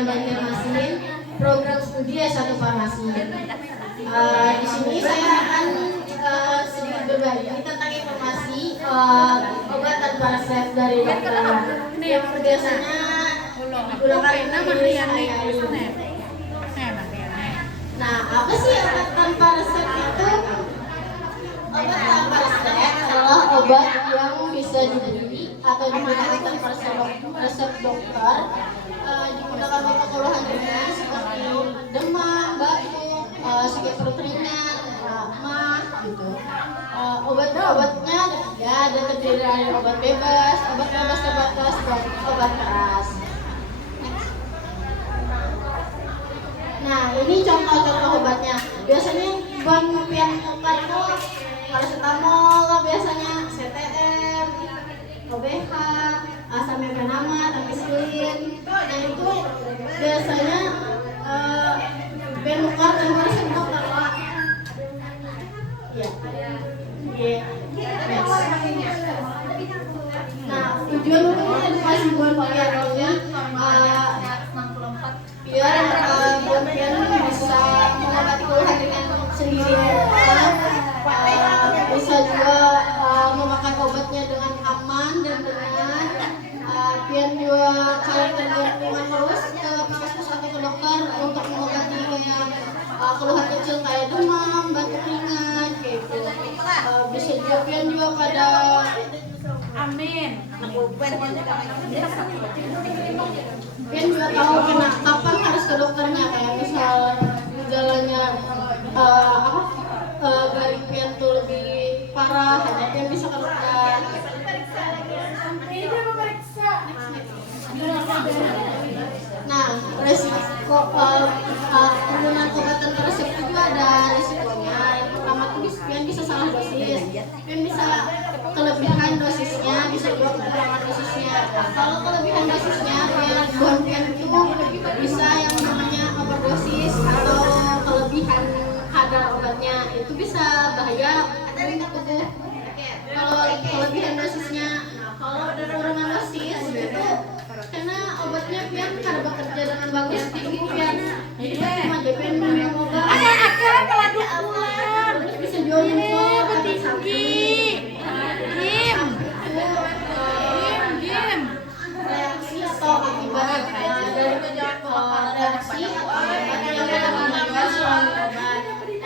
Pembangunan Banjarmasin, program studi S1 Farmasi. Di sini saya akan sedikit berbagi tentang informasi obat tanpa resep dari dokter yang biasanya digunakan di sehari-hari. Nah, apa sih obat tanpa resep itu? Obat tanpa resep adalah obat yang bisa dibeli atau digunakan tanpa resep dokter, digunakan untuk keluhan ringan seperti demam, batuk, sakit perut ringan, mah, gitu. Obat-obatnya ada terdiri dari obat bebas terbatas, dan obat keras. Nah, ini contoh-contoh obatnya. Biasanya buat pian muka itu paracetamol lah biasanya, CTM, OBH, asam mefenama, ampicillin. Nah, itu biasanya pian muka tanpa resep dokter, Pak. Ya. Nah, tujuan utama edukasi buat pian ini biar buat pian bisa mengobati keluhan ringan sendiri, bisa juga memakan obatnya dengan aman dan benar. Pian juga kalau tergantungan terus ke puskesmas atau ke dokter untuk mengobati kayak keluhan kecil kayak demam, batuk ringan, gitu. Bisa juga pian juga pada Pian juga tahu kapan harus ke dokternya, kayak misal gejalanya dari pian tuh lebih parah, hanya pian bisa ke dokter. Nah, resiko penggunaan obat tanpa resep juga ada resikonya. Yang pertama tuh pian bisa salah dosis, pian bisa kelebihan dosisnya, bisa juga kekurangan dosisnya. Kalau kelebihan dosisnya, pian itu bisa yang namanya overdosis atau kelebihan kadar obatnya, itu bisa bahaya untuk tubuh. Kalau kelebihan dosisnya, kalau kekurangan dosis itu karena obatnya pian kada bekerja dengan bagus di tubuh pian, jadi cuma pian minum obat. Bisa jual reaksi atau akibat dari reaksi atau akibat yang mengakibatkan suatu obat. Nah,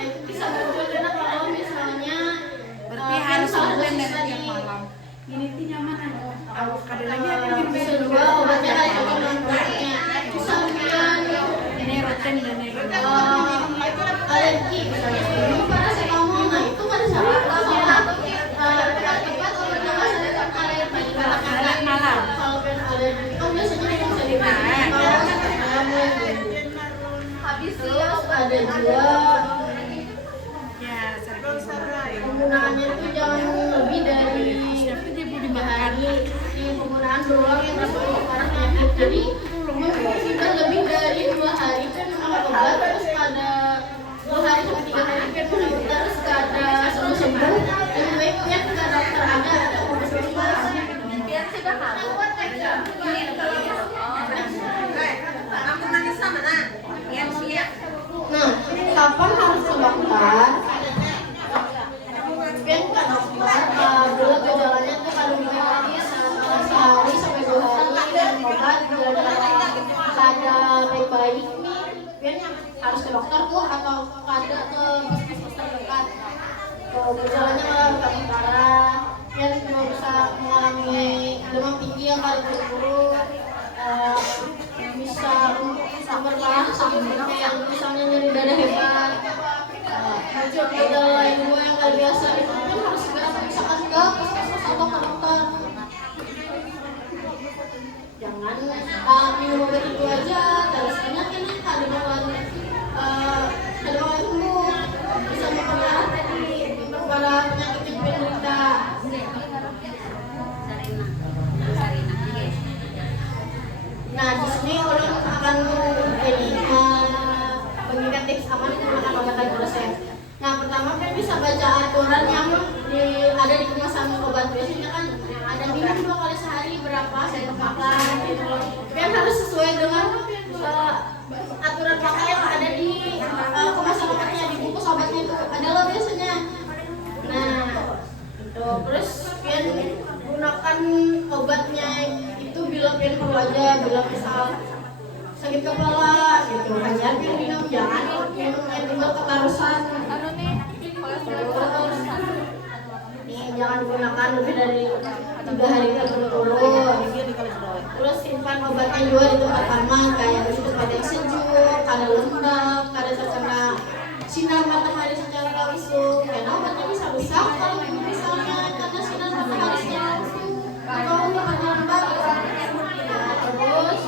itu bisa muncul karena kalau misalnya harus salah dosis dari tadi. malam. Ini tuh nyaman ada lagi Bisa juga obatnya kayak cocok dengan produknya. Misalkan ini rutin dan ini alergi, misalnya ini paracetamol, nah itu pada saat tepat obatnya masalah alergi malam. Kalau kan alergi itu biasanya yang bisa dimakan terus ada juga penggunaannya itu jangan lebih dari 3 hari. Penggunaan berulang yang bersifat parah penyakit. Jadi sudah lebih dari 2 hari kan memakai obat, terus pada 2 hari sampai 3 hari kan menurut terus ada sembuh, dan baik pian ke dokter ada atau puskesmas. Pian sudah kuat aja. Nah, kapan harus ke dokter? Pian ke dokter bila gejalanya tuh kalau lagi sehari sampai 2 hari dan obat bila ada baik-baik nih, pian harus ke dokter tuh atau ada ke puskesmas terdekat. Gejalanya malah bukan parah, pian bisa mengalami demam tinggi yang kali buru-buru, bisa berparah sampai yang misalnya nyeri dada hebat, muncul gejala lain juga yang kali biasa, itu pun harus segera periksakan ke puskesmas atau ke dokter. Jangan minum obat itu aja, terus banyak ini ada bakalan sembuh, bisa memperparah penyakit yang penderita. Nah, di sini orang akan bagikan tips aman menggunakan obat tanpa resep. Nah, pertama kan bisa baca aturan yang ada di kemasan obat. Biasanya kan ada minum 2 kali sehari berapa sendok makan gitu. Kan harus sesuai dengan aturan pakai yang ada di kemasan obatnya, di bungkus obatnya itu ada loh biasanya. Nah itu terus pian gunakan obatnya itu bila pian perlu aja, bila misal sakit kepala gitu hanya pian minum, jangan minum air juga ketarusan. Terus nih jangan gunakan lebih dari 3 hari berturut-turut. Terus simpan obatnya juga di tempat aman, kayak di tempat yang sejuk, kada lembab, kada terkena sinar matahari secara langsung. Karena obatnya bisa rusak kalau misalnya kena sinar matahari secara langsung atau karena lembab. Nah, terus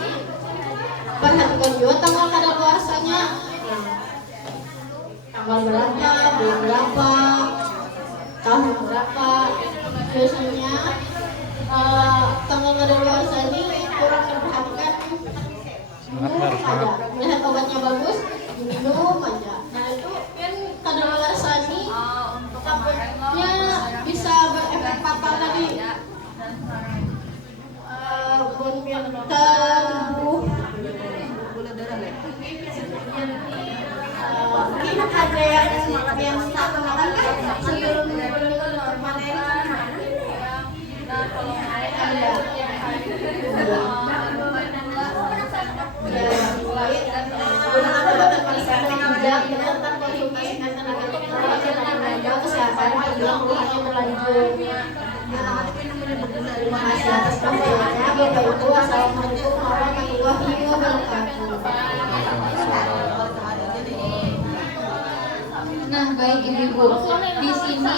perhatikan juga tanggal kadaluarsanya. Tanggal berapa, bulan berapa, tahun berapa. Biasanya tanggal kadaluarsa ini kurang terperhatikan. Minum aja, melihat obatnya bagus, diminum aja. Nah itu kan kadaluarsa ini takutnya bisa berefek fatal tadi. Terbuh mungkin ada yang tak makan kan sebelum panen. Terima kasih atas perhatiannya. Bapak Ibu, assalamualaikum warahmatullahi wabarakatuh. Nah, baik Ibu, di sini